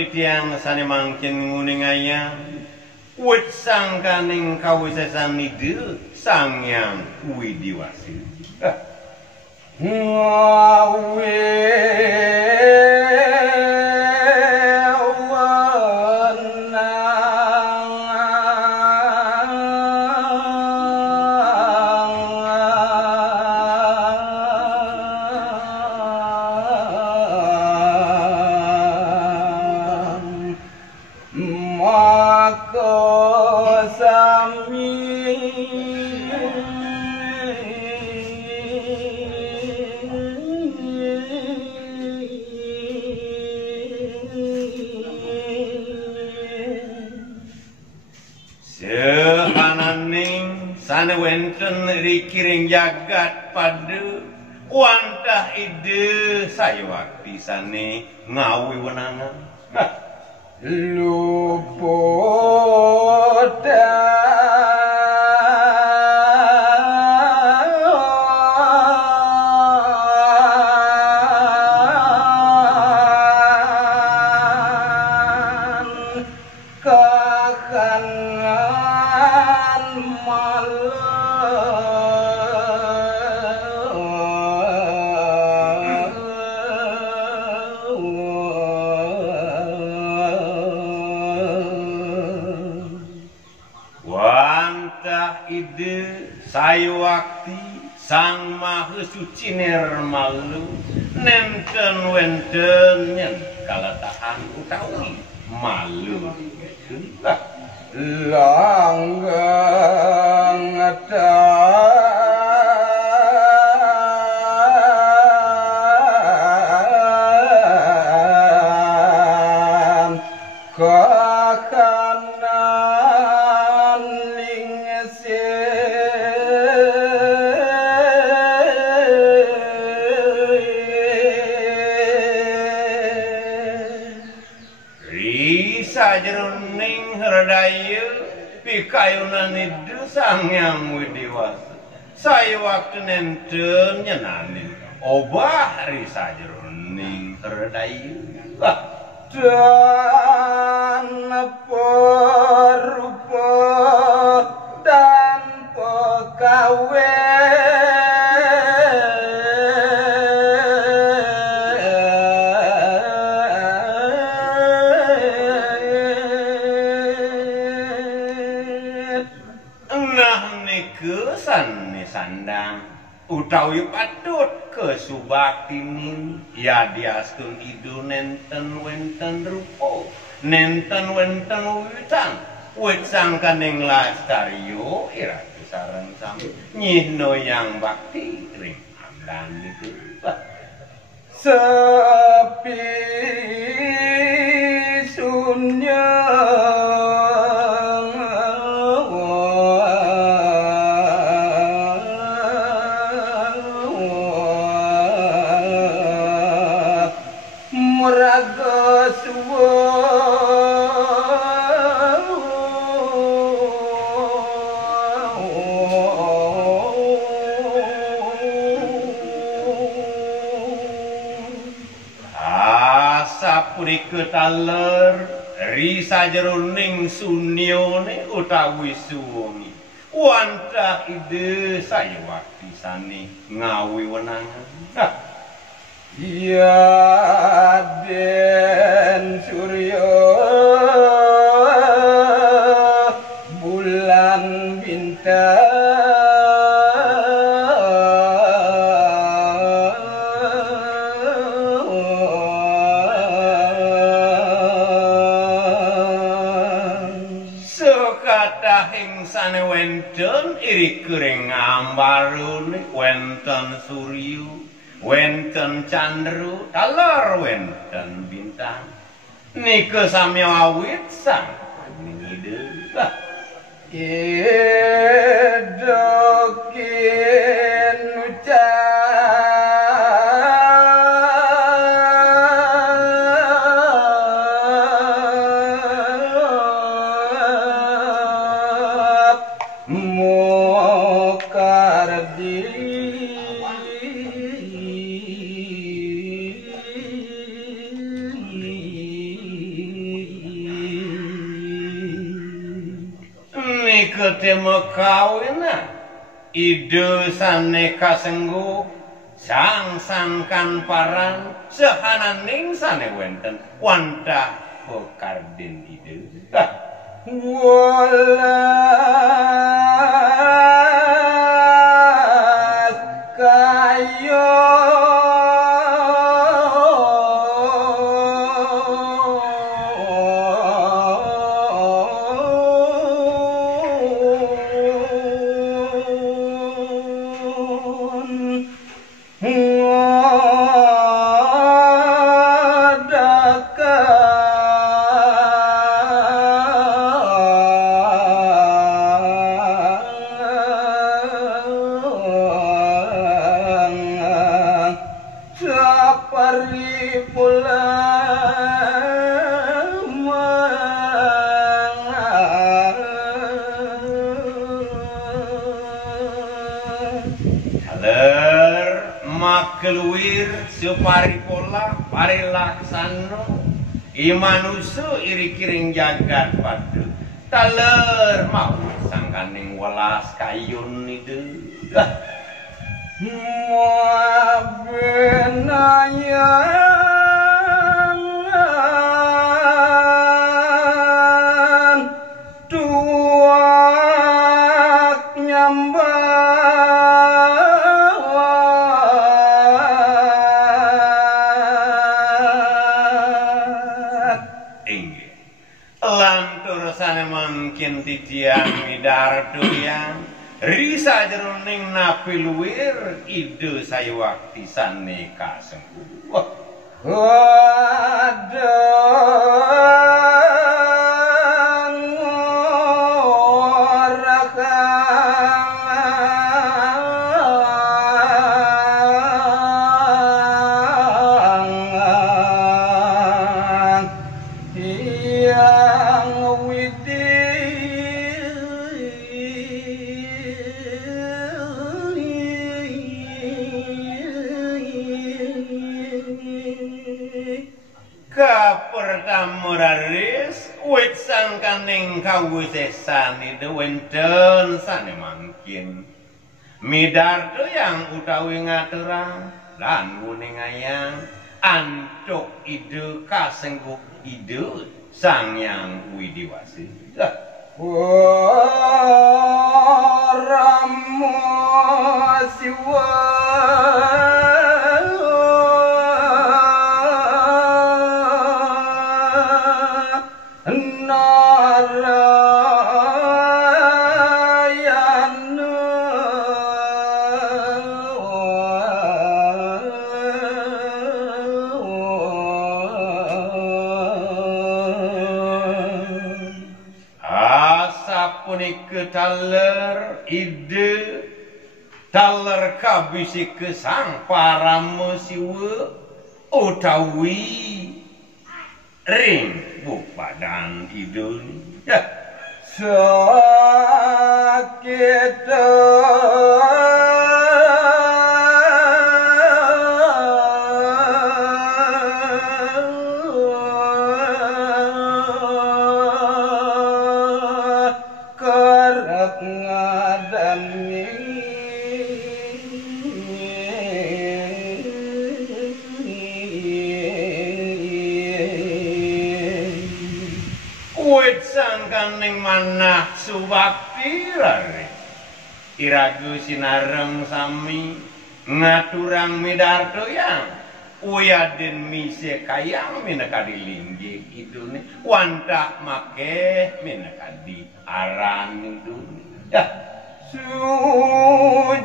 Titiang sane mangkin nguning ayam wit sangkaning kawisesan nidil sangyang widiwasi wenten rikiring jagat padu wantah ide saya wakti sane ngawi wenangan lupoda saya wakti sang maha suci nirmalu nenten wenten nyen kalatahan utawi malu langgang atan kakanan lingse sajroning herdaya pikayunan itu sangyang widiwasa saya waktu nenten nyenani obah ri sajroning herdaya dan perupa dan pekawe sandang utawi patut kesubaktinin ya diastun idu nenten wenten rupa nenten wenten wiwitan wit sangkaning lastariyo iratu sareng sam nyihno yang bakti ring amdan itu sepi sunya ketaler risa jeroning sunyone utawi suwungi wantah ide saya wakti sane ngawi wenangan ya den surya bulan bintang wenten iri kering ambarune wenten suryu wenten candru taler wenten bintang nike sami awit sang ngide Edokin ucap mokardi ketemu kawina ide sane kasenggu sang paran sehananing sane wenten wanta pekarden ide walas kayo keluir supari pola parilaksana imanusu iri kiring jagat padu taler mau sangkaning welas kayun ide muabenayan tuak nyambang mungkin titian midardo yang risa jeroning napi luwir ide saya wakti sane kasengku muraris wit sangkaning kawusesan itu wenten sane mangkin midardo yang utawi ngaturang lan wuning ayang antuk ide kasengguh ide sang yang widiwasi ramo siwa taler ide taler kabisi kesang para musiwe utawi ring bupadan idul sakit manah subakti rare iragu sinareng sami ngaturang midardo yang uyaden mise kayang minakadi lingge idune wantah make minakadi aran idune sujatinnya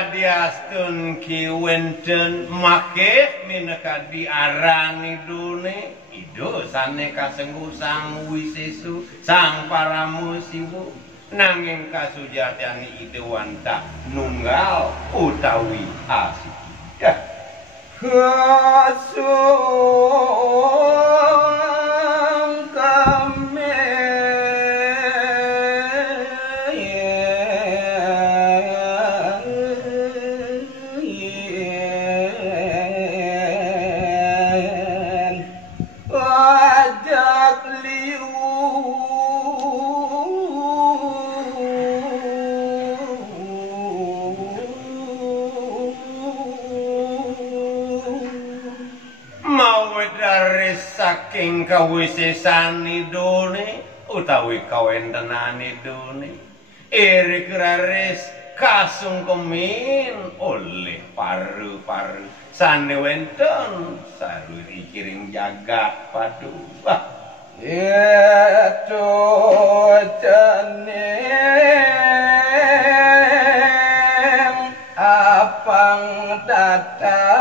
Yadiastun ki wenten make mineka diarani dune ido sane kasenggu sang wisesu sang paramusiwu nanging kasujatiani ide wanta nunggal utawi asiki ya kasung kami saking kawisesan idune utawi kawentenan idune iri keraris kasungkemin oleh paru-paru sane wenten saruri kiring jagat padu itu jening apang datang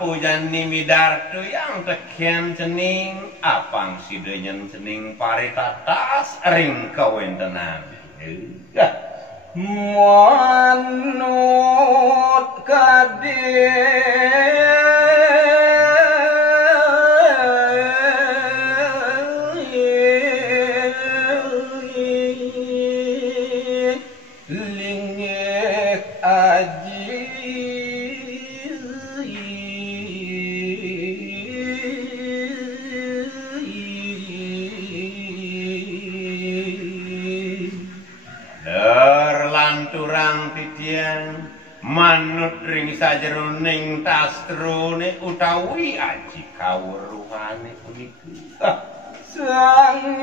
Pujani midartu yang tekian cening apang sidenyen cening paritatas ring kawentenan manut lingik aji turang titian manut ring sajeroning tastrone utawi aji kawruhane puniku sang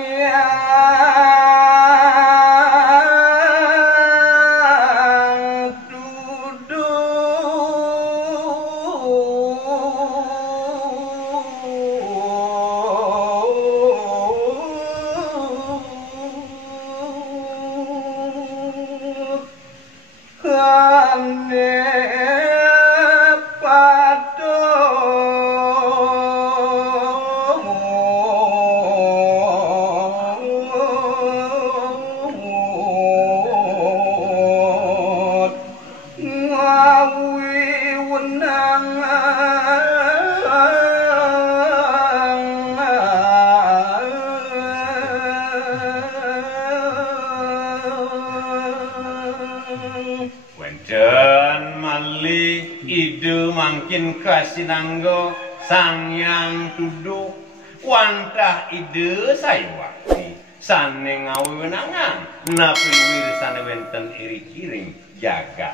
mangkin kasinanggo sangyang tuduk wantah ide saywakti sane ngawi wenangan napi wirsane wenten iri kiring jaga